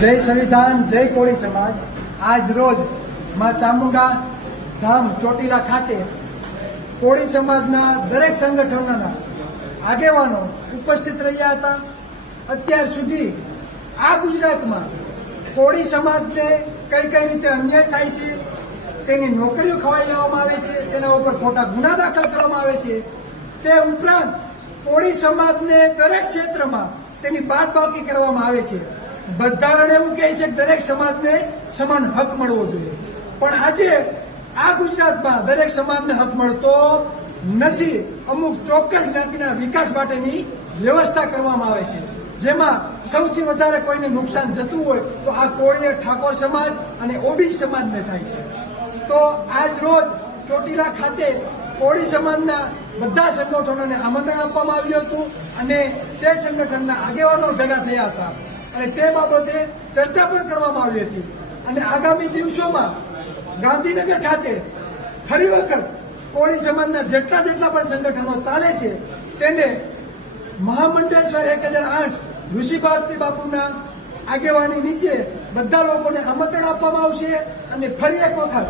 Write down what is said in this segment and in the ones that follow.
જય સંવિધાન, જય કોળી સમાજ। આજ રોજ માં ચામુંડા ધામ ચોટીલા ખાતે કોળી સમાજના દરેક સંગઠનોના આગેવાનો ઉપસ્થિત રહ્યા હતા। અત્યાર સુધી આ ગુજરાતમાં કોળી સમાજને કઈ કઈ રીતે અન્યાય થાય છે, તેની નોકરીઓ ખવાઈ લેવામાં આવે છે, તેના ઉપર ખોટા ગુના દાખલ કરવામાં આવે છે। તે ઉપરાંત કોળી સમાજને દરેક ક્ષેત્રમાં તેની બાદબાકી કરવામાં આવે છે। બંધારણ એવું કહે છે કે દરેક સમાજને સમાન હક મળવો જોઈએ, પણ આજે આ ગુજરાતમાં દરેક સમાજને હક મળતો નથી। અમુક ચોક્કસ જ્ઞાતિના વિકાસ માટેની વ્યવસ્થા કરવામાં આવે છે, જેમાં સૌથી વધારે કોઈને નુકસાન જતું હોય તો આ કોળી ઠાકોર સમાજ અને ઓબીસી સમાજને થાય છે। તો આજ રોજ ચોટીલા ખાતે કોળી સમાજના બધા સંગઠનોને આમંત્રણ આપવામાં આવ્યું હતું અને તે સંગઠનના આગેવાનો ભેગા થયા હતા અને તે બાબતે ચર્ચા પણ કરવામાં આવી હતી અને આગામી દિવસોમાં ગાંધીનગર ખાતે ફરી વખત કોળી સમાજના જેટલા પણ સંગઠનો ચાલે છે તેને મહામંડળેશ્વર 1008 ઋષિ ભારતી બાપુના આગેવાની નીચે બધા લોકોને આમંત્રણ આપવામાં આવશે અને ફરી એક વખત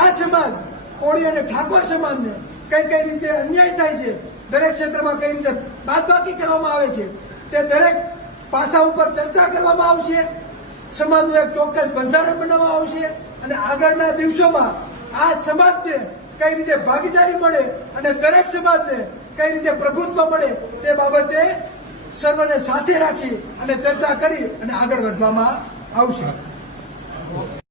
આ સમાજ કોળી અને ઠાકોર સમાજને કઈ કઈ રીતે અન્યાય થાય છે, દરેક ક્ષેત્રમાં કઈ રીતે બાદબાકી કરવામાં આવે છે, તે દરેક પાસા ઉપર ચર્ચા કરવામાં આવશે। સમાજનું એક ચોક્કસ બંધારણ બનાવવામાં આવશે અને આગળના દિવસોમાં આ સમાજને કઈ રીતે ભાગીદારી મળે અને દરેક સમાજને કઈ રીતે પ્રભુત્વ મળે તે બાબતે સર્વને સાથે રાખી અને ચર્ચા કરી અને આગળ વધવામાં આવશે।